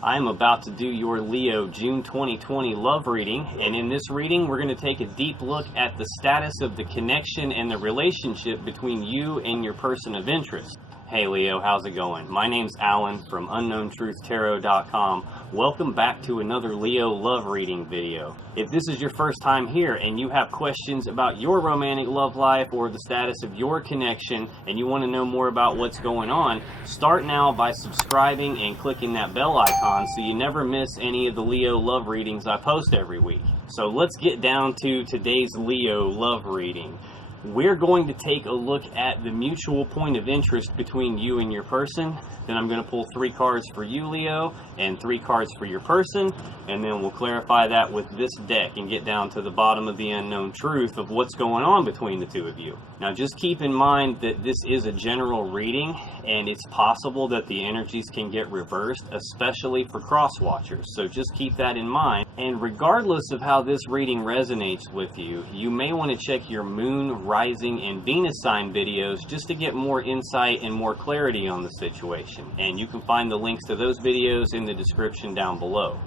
I'm about to do your Leo June 2020 love reading, and in this reading we're going to take a deep look at the status of the connection and the relationship between you and your person of interest. Hey Leo, how's it going? My name's Alan from UnknownTruthTarot.com. Welcome back to another Leo love reading video. If this is your first time here and you have questions about your romantic love life or the status of your connection and you want to know more about what's going on, start now by subscribing and clicking that bell icon so you never miss any of the Leo love readings I post every week. So let's get down to today's Leo love reading. We're going to take a look at the mutual point of interest between you and your person. Then I'm going to pull 3 cards for you, Leo, and 3 cards for your person, and then we'll clarify that with this deck and get down to the bottom of the unknown truth of what's going on between the two of you. Now just keep in mind that this is a general reading, and it's possible that the energies can get reversed, especially for cross watchers, so just keep that in mind. And regardless of how this reading resonates with you, you may want to check your moon, rising, and Venus sign videos just to get more insight and more clarity on the situation. And you can find the links to those videos in the description down below.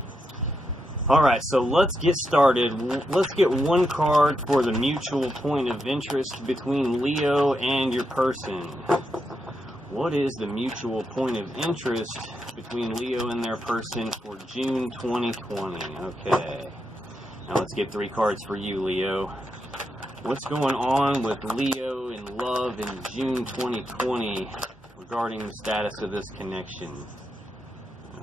Alright, so let's get started. Let's get one card for the mutual point of interest between Leo and your person. What is the mutual point of interest between Leo and their person for June 2020? Okay. Now let's get 3 cards for you, Leo. What's going on with Leo in love in June 2020 regarding the status of this connection?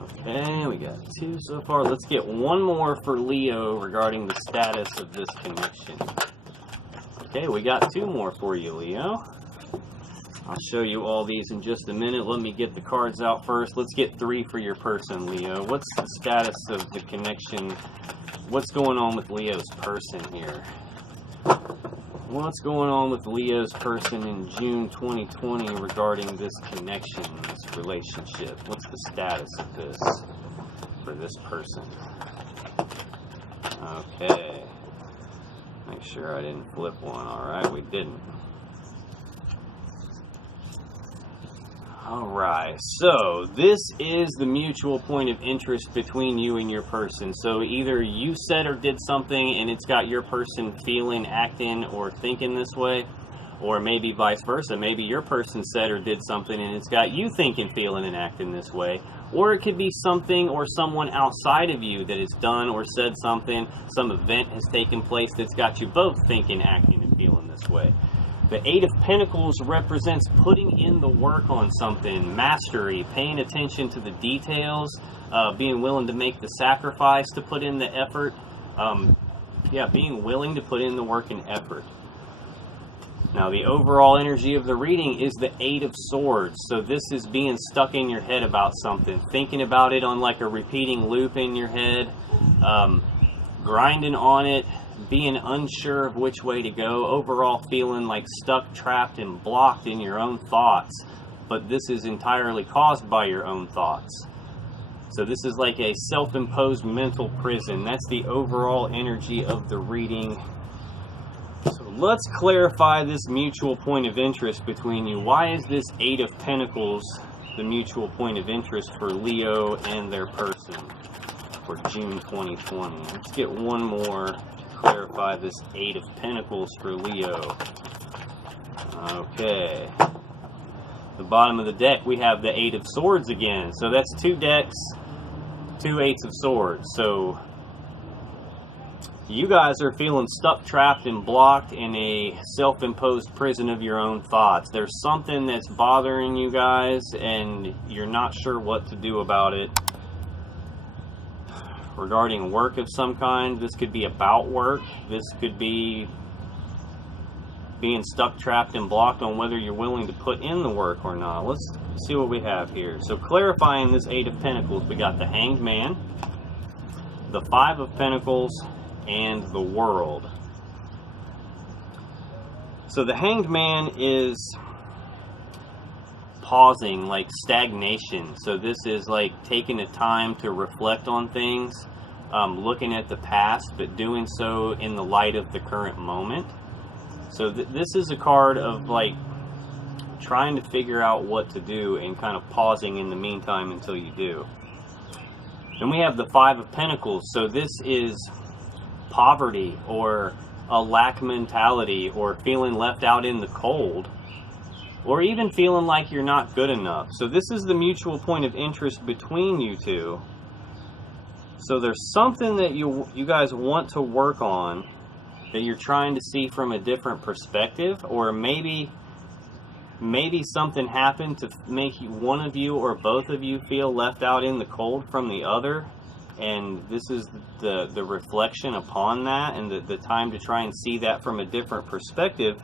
Okay, we got 2 so far. Let's get one more for Leo regarding the status of this connection. Okay, we got 2 more for you, Leo. I'll show you all these in just a minute. Let me get the cards out first. Let's get 3 for your person, Leo. What's the status of the connection? What's going on with Leo's person here? What's going on with Leo's person in June 2020 regarding this connection, this relationship? What's the status of this for this person? Okay. Make sure I didn't flip one. Alright, we didn't. Alright, so this is the mutual point of interest between you and your person. So either you said or did something and it's got your person feeling, acting, or thinking this way, or maybe vice versa. Maybe your person said or did something and it's got you thinking, feeling, and acting this way. Or it could be something or someone outside of you that has done or said something, some event has taken place that's got you both thinking, acting, and feeling this way. The 8 of Pentacles represents putting in the work on something, mastery, paying attention to the details, being willing to make the sacrifice to put in the effort. Being willing to put in the work and effort. Now, the overall energy of the reading is the 8 of Swords. So this is being stuck in your head about something, thinking about it on like a repeating loop in your head, grinding on it, being unsure of which way to go, overall feeling like stuck, trapped, and blocked in your own thoughts. But this is entirely caused by your own thoughts. So this is like a self-imposed mental prison. That's the overall energy of the reading. So let's clarify this mutual point of interest between you. Why is this 8 of Pentacles the mutual point of interest for Leo and their person for June 2020? Let's get one more. Clarify this 8 of Pentacles for Leo. Okay. The bottom of the deck, we have the 8 of Swords again. So that's 2 decks, 2 8s of Swords. So you guys are feeling stuck, trapped, and blocked in a self-imposed prison of your own thoughts. There's something that's bothering you guys, and you're not sure what to do about it. Regarding work of some kind, this could be about work. This could be being stuck, trapped, and blocked on whether you're willing to put in the work or not. Let's see what we have here. So clarifying this 8 of Pentacles, we got the Hanged Man, the 5 of Pentacles, and the World. So the Hanged Man is pausing, like stagnation. So this is like taking a time to reflect on things, looking at the past, but doing so in the light of the current moment. So this is a card of like trying to figure out what to do and kind of pausing in the meantime until you do. Then we have the Five of Pentacles. So this is poverty or a lack mentality or feeling left out in the cold or even feeling like you're not good enough. So this is the mutual point of interest between you two. So there's something that you guys want to work on that you're trying to see from a different perspective, or maybe something happened to make one of you or both of you feel left out in the cold from the other, and this is the reflection upon that and the time to try and see that from a different perspective,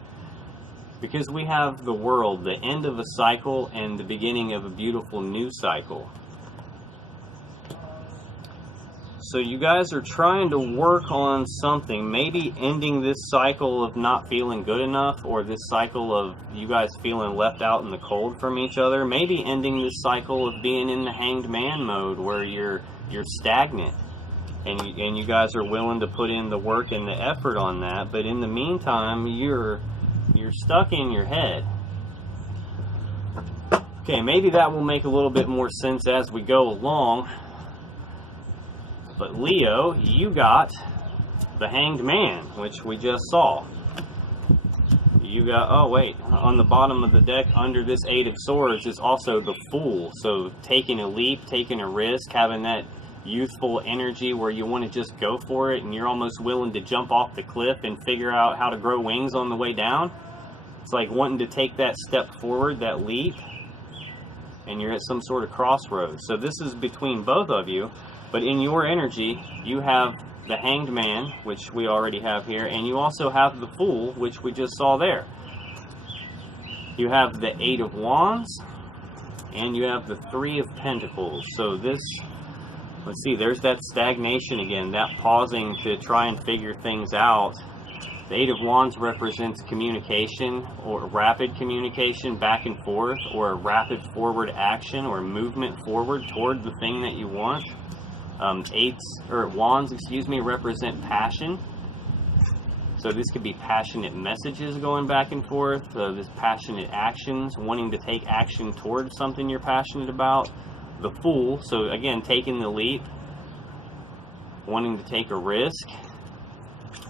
because we have the world, the end of a cycle and the beginning of a beautiful new cycle. So you guys are trying to work on something, maybe ending this cycle of not feeling good enough, or this cycle of you guys feeling left out in the cold from each other. Maybe ending this cycle of being in the hanged man mode where you're stagnant, and you guys are willing to put in the work and the effort on that, but in the meantime you're stuck in your head. Okay, maybe that will make a little bit more sense as we go along. But Leo, you got the Hanged Man, which we just saw. You got, oh wait, on the bottom of the deck under this Eight of Swords is also the Fool. So taking a leap, taking a risk, having that youthful energy where you want to just go for it and you're almost willing to jump off the cliff and figure out how to grow wings on the way down. It's like wanting to take that step forward, that leap, and you're at some sort of crossroads. So this is between both of you. But in your energy, you have the Hanged Man, which we already have here, and you also have the Fool, which we just saw there. You have the Eight of Wands, and you have the Three of Pentacles. So this, let's see, there's that stagnation again, that pausing to try and figure things out. The Eight of Wands represents communication, or rapid communication back and forth, or a rapid forward action or movement forward toward the thing that you want. Wands, represent passion. So this could be passionate messages going back and forth, this passionate actions, wanting to take action towards something you're passionate about. The Fool, so again, taking the leap, wanting to take a risk.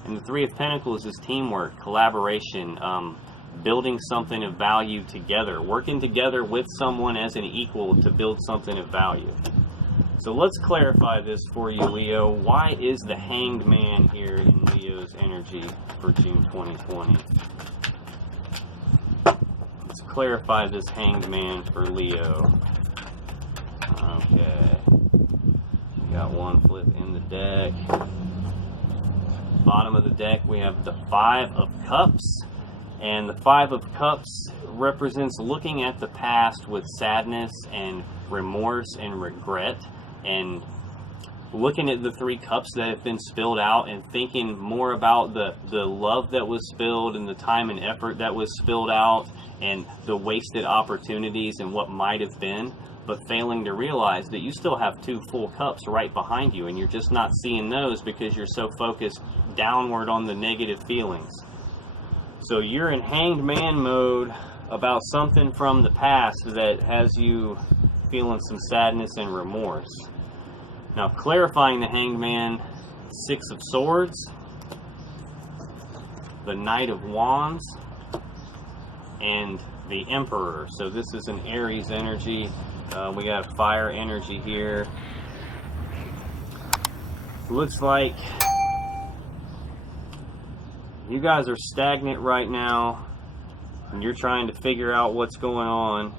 And the Three of Pentacles is teamwork, collaboration, building something of value together, working together with someone as an equal to build something of value. So let's clarify this for you, Leo. Why is the Hanged Man here in Leo's energy for June 2020? Let's clarify this Hanged Man for Leo. Okay. We got one flip in the deck. Bottom of the deck we have the Five of Cups. And the Five of Cups represents looking at the past with sadness and remorse and regret, and looking at the three cups that have been spilled out and thinking more about the love that was spilled and the time and effort that was spilled out and the wasted opportunities and what might have been, but failing to realize that you still have two full cups right behind you and you're just not seeing those because you're so focused downward on the negative feelings. So you're in Hanged Man mode about something from the past that has you feeling some sadness and remorse. Now, clarifying the Hanged Man, Six of Swords, the Knight of Wands, and the Emperor. So this is an Aries energy. We got fire energy here. Looks like you guys are stagnant right now, and you're trying to figure out what's going on.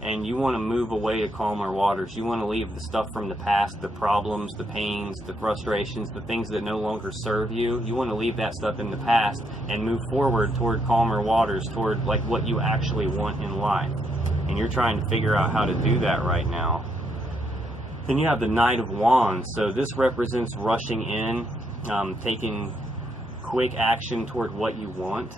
And you want to move away to calmer waters. You want to leave the stuff from the past, the problems, the pains, the frustrations, the things that no longer serve you. You want to leave that stuff in the past and move forward toward calmer waters, toward like what you actually want in life. And you're trying to figure out how to do that right now. Then you have the Knight of Wands. So this represents rushing in, taking quick action toward what you want.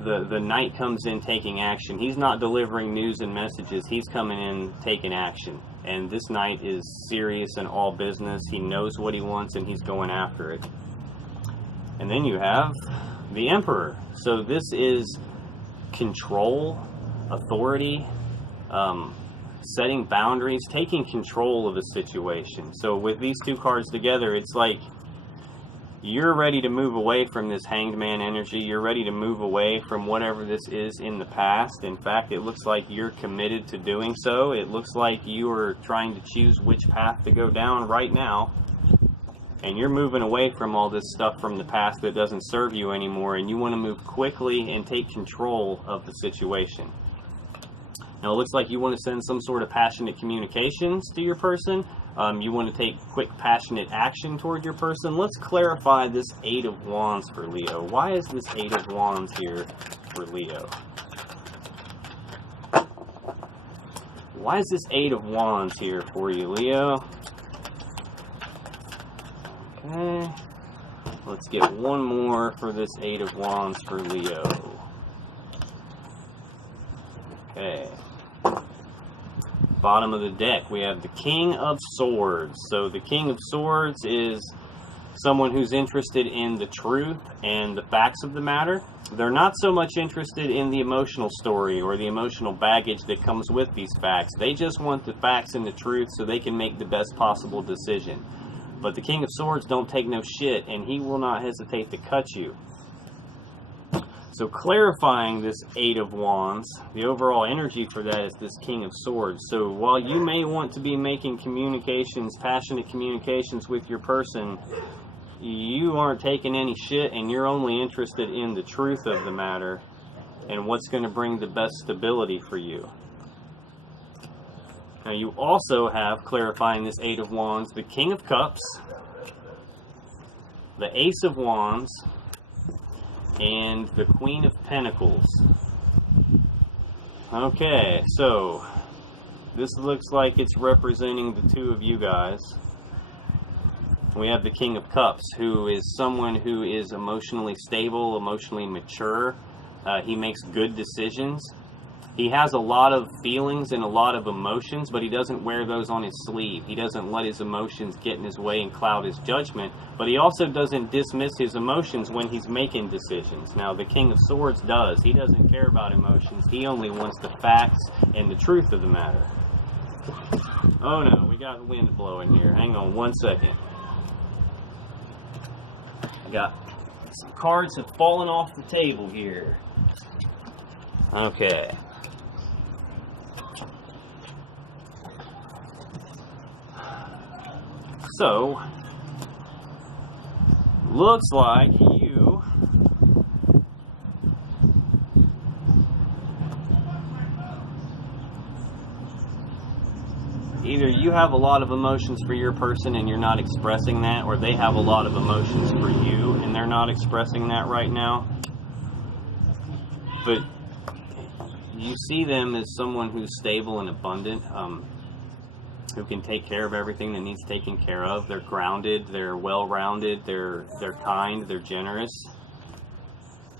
The Knight comes in taking action. He's not delivering news and messages. He's coming in taking action. And this Knight is serious in all business. He knows what he wants and he's going after it. And then you have the Emperor. So this is control, authority, setting boundaries, taking control of the situation. So with these two cards together, it's like you're ready to move away from this Hanged Man energy. You're ready to move away from whatever this is in the past. In fact, it looks like you're committed to doing so. It looks like you are trying to choose which path to go down right now. And you're moving away from all this stuff from the past that doesn't serve you anymore. And you want to move quickly and take control of the situation. Now, it looks like you want to send some sort of passionate communications to your person. You want to take quick, passionate action toward your person. Let's clarify this Eight of Wands for Leo. Why is this Eight of Wands here for Leo? Why is this Eight of Wands here for you, Leo? Okay. Let's get one more for this Eight of Wands for Leo. Okay. Bottom of the deck, we have the King of Swords. So the King of Swords is someone who's interested in the truth and the facts of the matter. They're not so much interested in the emotional story or the emotional baggage that comes with these facts. They just want the facts and the truth so they can make the best possible decision. But the King of Swords don't take no shit, and he will not hesitate to cut you. So clarifying this Eight of Wands, the overall energy for that is this King of Swords. So while you may want to be making communications, passionate communications with your person, you aren't taking any shit and you're only interested in the truth of the matter and what's going to bring the best stability for you. Now you also have, clarifying this Eight of Wands, the King of Cups, the Ace of Wands, and the Queen of Pentacles. Okay, so this looks like it's representing the two of you guys. We have the King of Cups, who is someone who is emotionally stable, emotionally mature. He makes good decisions. He has a lot of feelings and a lot of emotions, but he doesn't wear those on his sleeve. He doesn't let his emotions get in his way and cloud his judgment, but he also doesn't dismiss his emotions when he's making decisions. Now, the King of Swords does. He doesn't care about emotions. He only wants the facts and the truth of the matter. Oh no, we got wind blowing here. Hang on one second. I got some cards have fallen off the table here. Okay. So, looks like you either you have a lot of emotions for your person and you're not expressing that, or they have a lot of emotions for you and they're not expressing that right now. But you see them as someone who's stable and abundant, who can take care of everything that needs taken care of. They're grounded, they're well-rounded, they're kind, they're generous,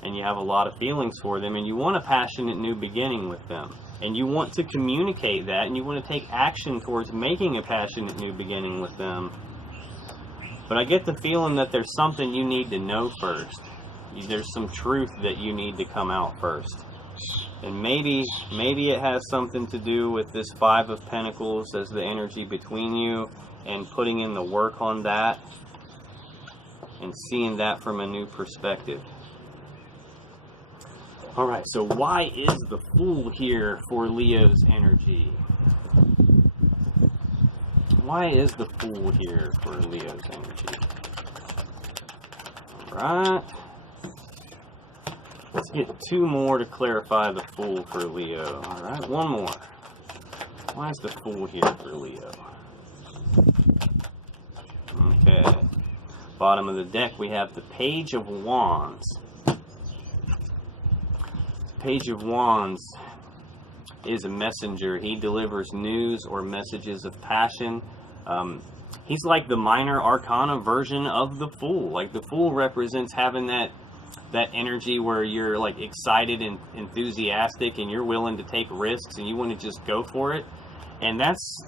and you have a lot of feelings for them, and you want a passionate new beginning with them, and you want to communicate that, and you want to take action towards making a passionate new beginning with them. But I get the feeling that there's something you need to know first. There's some truth that you need to come out first. And maybe it has something to do with this Five of Pentacles as the energy between you, and putting in the work on that and seeing that from a new perspective. Alright, so why is the Fool here for Leo's energy? Why is the Fool here for Leo's energy? Alright. Let's get two more to clarify the Fool for Leo. Alright, one more. Why is the Fool here for Leo? Okay. Bottom of the deck, we have the Page of Wands. Page of Wands is a messenger. He delivers news or messages of passion. He's like the minor arcana version of the Fool. Like, the Fool represents having that energy where you're like excited and enthusiastic and you're willing to take risks and you want to just go for it. And that's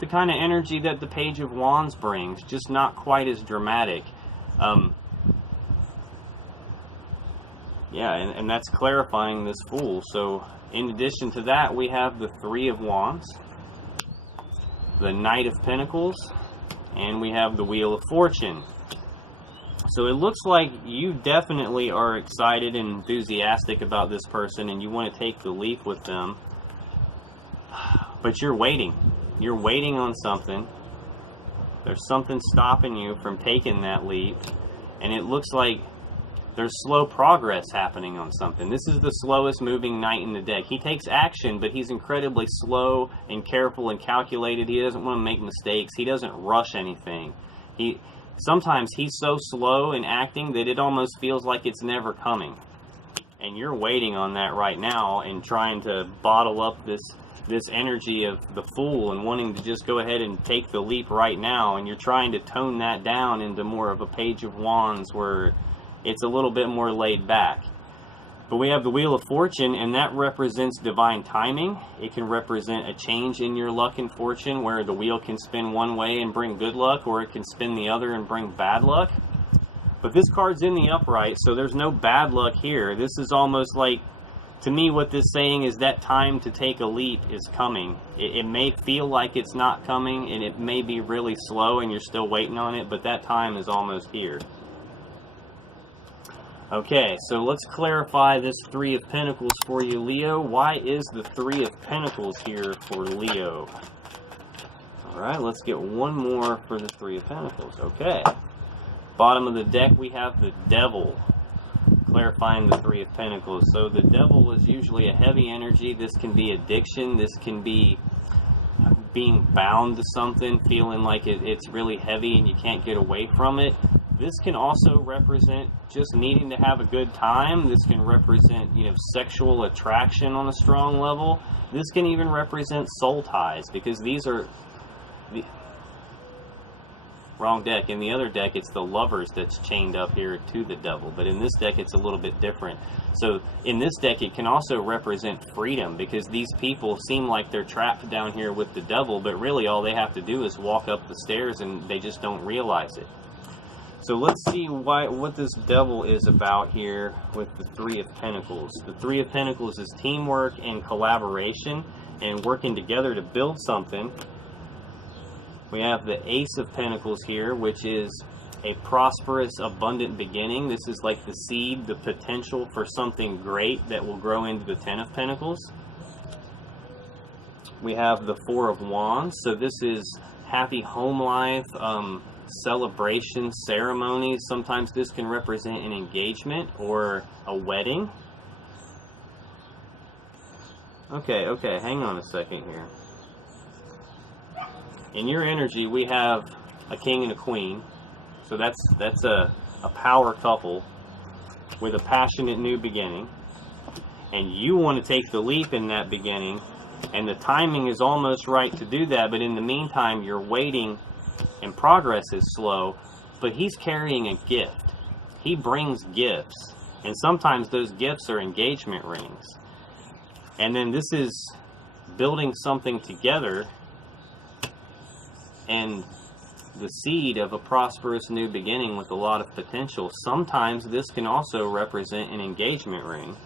the kind of energy that the Page of Wands brings, just not quite as dramatic. Yeah, and that's clarifying this Fool. So in addition to that, we have the Three of Wands. the Knight of Pentacles, and we have the Wheel of Fortune. So it looks like you definitely are excited and enthusiastic about this person, and you want to take the leap with them. But you're waiting. You're waiting on something. There's something stopping you from taking that leap, and it looks like there's slow progress happening on something. This is the slowest moving knight in the deck. He takes action, but he's incredibly slow and careful and calculated. He doesn't want to make mistakes. He doesn't rush anything. Sometimes he's so slow in acting that it almost feels like it's never coming. And you're waiting on that right now and trying to bottle up this energy of the Fool and wanting to just go ahead and take the leap right now. And you're trying to tone that down into more of a Page of Wands where it's a little bit more laid back. But we have the Wheel of Fortune, and that represents divine timing. It can represent a change in your luck and fortune where the wheel can spin one way and bring good luck, or it can spin the other and bring bad luck. But this card's in the upright, so there's no bad luck here. This is almost like, to me, what this is saying is that time to take a leap is coming. It may feel like it's not coming, and it may be really slow and you're still waiting on it, but that time is almost here. Okay, so let's clarify this Three of Pentacles for you, Leo. Why is the Three of Pentacles here for Leo? Alright, let's get one more for the Three of Pentacles. Okay. Bottom of the deck, we have the Devil, clarifying the Three of Pentacles. So the Devil is usually a heavy energy. This can be addiction. This can be being bound to something, feeling like it's really heavy and you can't get away from it. This can also represent just needing to have a good time. This can represent, sexual attraction on a strong level. This can even represent soul ties, because these are the wrong deck. In the other deck, it's the Lovers that's chained up here to the Devil, but in this deck, it's a little bit different. So in this deck, it can also represent freedom, because these people seem like they're trapped down here with the Devil, but really all they have to do is walk up the stairs and they just don't realize it. So let's see what this Devil is about here with the Three of Pentacles. The Three of Pentacles is teamwork and collaboration and working together to build something. We have the Ace of Pentacles here, which is a prosperous, abundant beginning. This is like the seed, the potential for something great that will grow into the Ten of Pentacles. We have the Four of Wands. So this is happy home life, celebration, ceremonies. Sometimes this can represent an engagement or a wedding. Okay, hang on a second here. In your energy, we have a king and a queen. So that's a power couple with a passionate new beginning. And you want to take the leap in that beginning, and the timing is almost right to do that, but in the meantime, you're waiting and progress is slow, but he's carrying a gift. He brings gifts, and sometimes those gifts are engagement rings. And then this is building something together and the seed of a prosperous new beginning with a lot of potential. Sometimes this can also represent an engagement ring.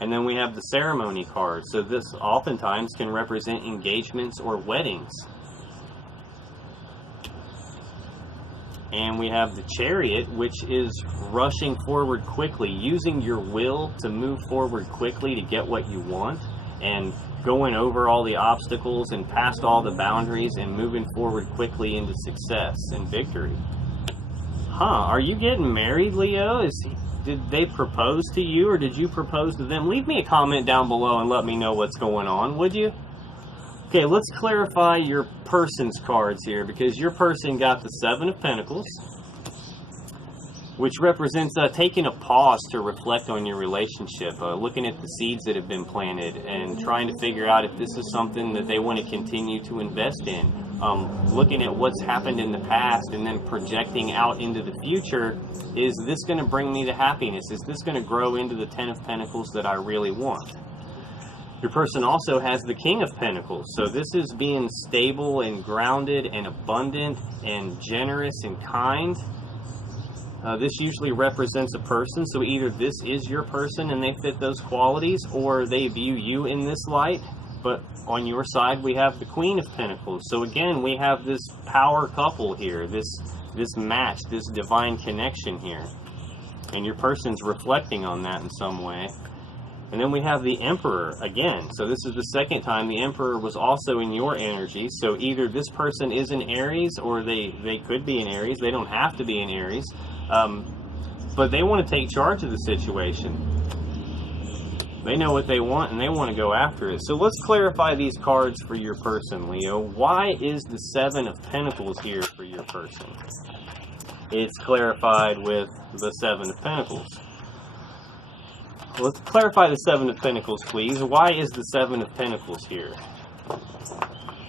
And then we have the ceremony card. So this oftentimes can represent engagements or weddings. And we have the Chariot, which is rushing forward quickly, using your will to move forward quickly to get what you want, and going over all the obstacles and past all the boundaries and moving forward quickly into success and victory. Are you getting married, Leo? Did they propose to you, or did you propose to them? Leave me a comment down below and let me know what's going on, would you? Okay, let's clarify your person's cards here, because your person got the Seven of Pentacles, which represents taking a pause to reflect on your relationship, looking at the seeds that have been planted and trying to figure out if this is something that they want to continue to invest in. Looking at what's happened in the past and then projecting out into the future. Is this going to bring me to happiness? Is this going to grow into the Ten of Pentacles that I really want? Your person also has the King of Pentacles. So this is being stable and grounded and abundant and generous and kind. This usually represents a person. So either this is your person and they fit those qualities, or they view you in this light. But on your side, we have the Queen of Pentacles. So again, we have this power couple here, this match, this divine connection here. And your person's reflecting on that in some way. And then we have the Emperor again. So this is the second time the Emperor was also in your energy. So either this person is in Aries, or they could be in Aries. They don't have to be in Aries. But they want to take charge of the situation. They know what they want, and they want to go after it. So let's clarify these cards for your person, Leo. Why is the Seven of Pentacles here for your person? It's clarified with the Seven of Pentacles. Let's clarify the Seven of Pentacles, please. Why is the Seven of Pentacles here?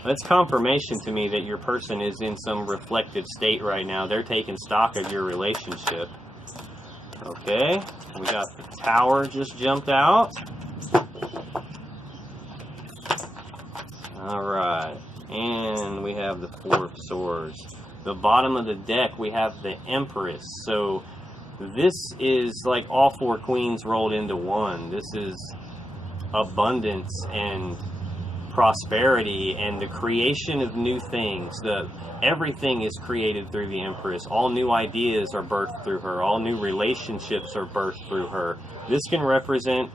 That's confirmation to me that your person is in some reflective state right now. They're taking stock of your relationship. Okay, we got the Tower just jumped out. Alright, and we have the Four of Swords. The bottom of the deck, we have the Empress. So this is like all four queens rolled into one. This is abundance and prosperity and the creation of new things. Everything is created through the Empress. All new ideas are birthed through her. All new relationships are birthed through her. This can represent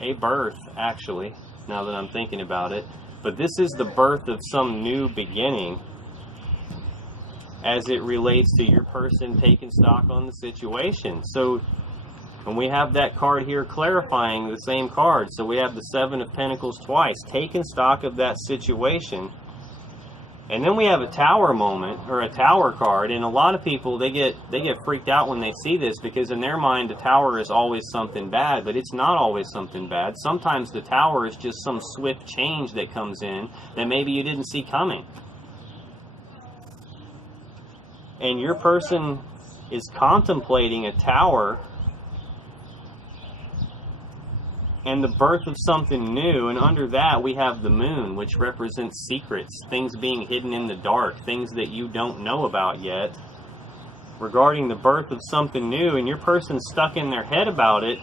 a birth, actually, now that I'm thinking about it. But this is the birth of some new beginning as it relates to your person taking stock on the situation. So, and we have that card here clarifying the same card. So we have the Seven of Pentacles twice, taking stock of that situation. And then we have a Tower moment, or a Tower card, and a lot of people, they get freaked out when they see this, because in their mind the Tower is always something bad, but it's not always something bad. Sometimes the Tower is just some swift change that comes in that maybe you didn't see coming. And your person is contemplating a Tower and the birth of something new, and under that we have the Moon, which represents secrets, things being hidden in the dark, things that you don't know about yet, regarding the birth of something new. And your person's stuck in their head about it,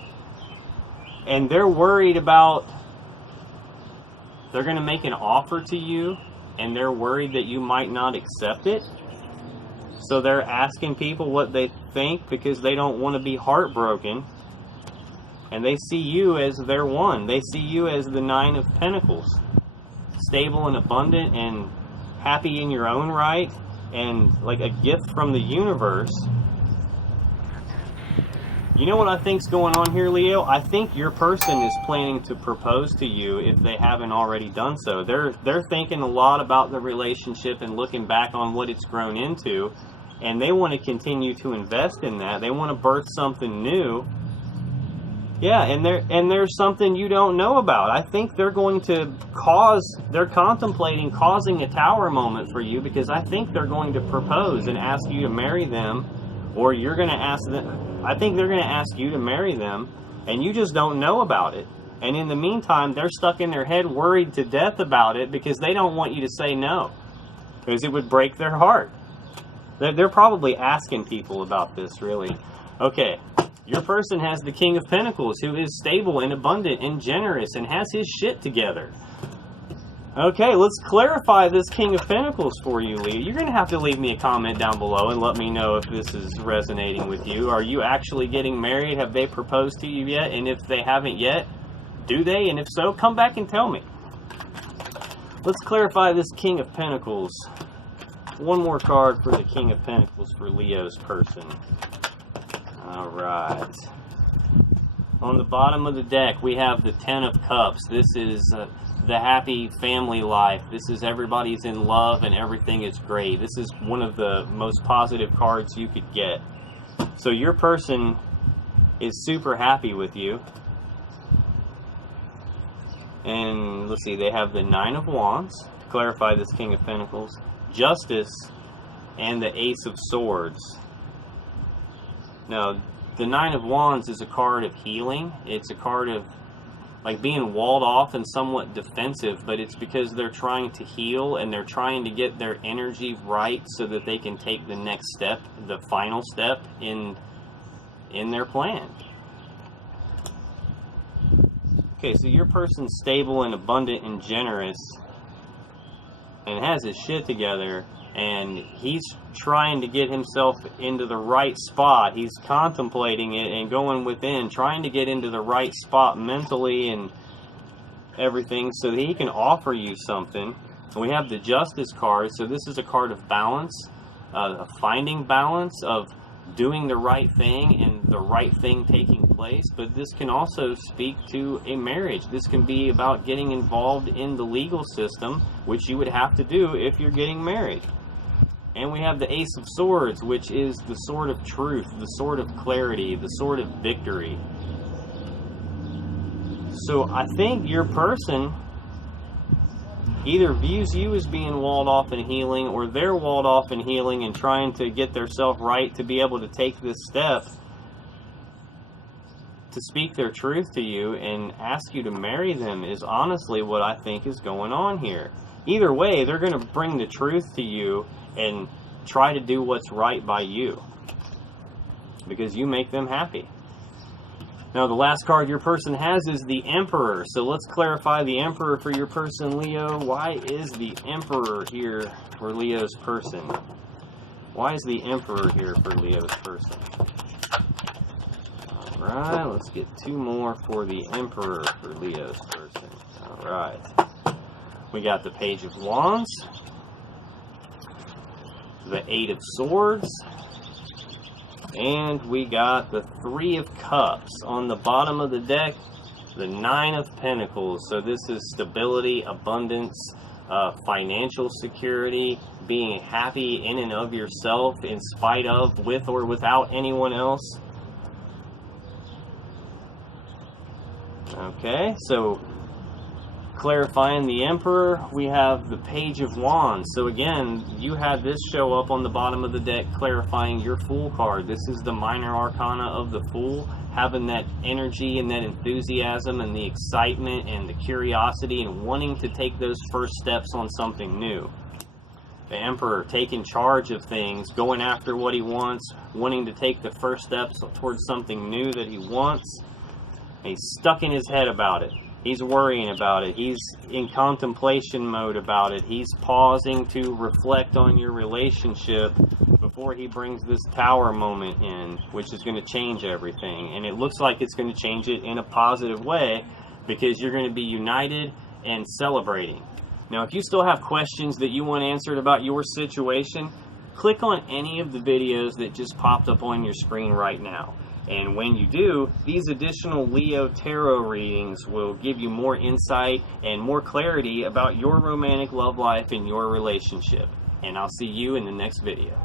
and they're worried about, they're going to make an offer to you, and they're worried that you might not accept it. So they're asking people what they think because they don't want to be heartbroken. And they see you as their one. They see you as the Nine of Pentacles. Stable and abundant and happy in your own right. And like a gift from the universe. You know what I think's going on here, Leo? I think your person is planning to propose to you if they haven't already done so. They're thinking a lot about the relationship and looking back on what it's grown into. And they want to continue to invest in that. They want to birth something new. Yeah, and there's something you don't know about. I think they're going to they're contemplating causing a Tower moment for you, because I think they're going to propose and ask you to marry them, or you're going to ask them. I think they're going to ask you to marry them, and you just don't know about it. And in the meantime, they're stuck in their head, worried to death about it, because they don't want you to say no, because it would break their heart. They're probably asking people about this, really. Okay. Your person has the King of Pentacles, who is stable and abundant and generous and has his shit together. Okay, let's clarify this King of Pentacles for you, Leo. You're going to have to leave me a comment down below and let me know if this is resonating with you. Are you actually getting married? Have they proposed to you yet? And if they haven't yet, do they? And if so, come back and tell me. Let's clarify this King of Pentacles. One more card for the King of Pentacles for Leo's person. Alright. On the bottom of the deck, we have the Ten of Cups. This is the happy family life. This is everybody's in love and everything is great. This is one of the most positive cards you could get. So your person is super happy with you. And let's see, they have the Nine of Wands, to clarify this King of Pentacles, Justice, and the Ace of Swords. Now, the Nine of Wands is a card of healing. It's a card of like being walled off and somewhat defensive, but it's because they're trying to heal and they're trying to get their energy right so that they can take the next step, the final step in their plan. Okay, so your person's stable and abundant and generous and has his shit together, and he's trying to get himself into the right spot. He's contemplating it and going within, trying to get into the right spot mentally and everything so that he can offer you something. And we have the Justice card, so this is a card of balance, of finding balance, of doing the right thing and the right thing taking place. But this can also speak to a marriage. This can be about getting involved in the legal system, which you would have to do if you're getting married. And we have the Ace of Swords, which is the sword of truth, the sword of clarity, the sword of victory. So I think your person either views you as being walled off and healing, or they're walled off and healing and trying to get themselves right to be able to take this step to speak their truth to you and ask you to marry them, is honestly what I think is going on here. Either way, they're going to bring the truth to you and try to do what's right by you because you make them happy. Now, the last card your person has is the Emperor. So let's clarify the Emperor for your person, Leo. Why is the Emperor here for Leo's person? Why is the Emperor here for Leo's person? Alright, let's get two more for the Emperor for Leo's person. Alright. We got the Page of Wands, the Eight of Swords, and we got the Three of Cups. On the bottom of the deck, the Nine of Pentacles. So this is stability, abundance, financial security, being happy in and of yourself in spite of, with or without anyone else. Okay, so clarifying the Emperor, we have the Page of Wands. So again, you had this show up on the bottom of the deck clarifying your Fool card. This is the minor arcana of the Fool, having that energy and that enthusiasm and the excitement and the curiosity and wanting to take those first steps on something new. The Emperor taking charge of things, going after what he wants, wanting to take the first steps towards something new that he wants. And he's stuck in his head about it. He's worrying about it. He's in contemplation mode about it. He's pausing to reflect on your relationship before he brings this Tower moment in, which is going to change everything. And it looks like it's going to change it in a positive way because you're going to be united and celebrating. Now, if you still have questions that you want answered about your situation, click on any of the videos that just popped up on your screen right now. And when you do, these additional Leo tarot readings will give you more insight and more clarity about your romantic love life and your relationship. And I'll see you in the next video.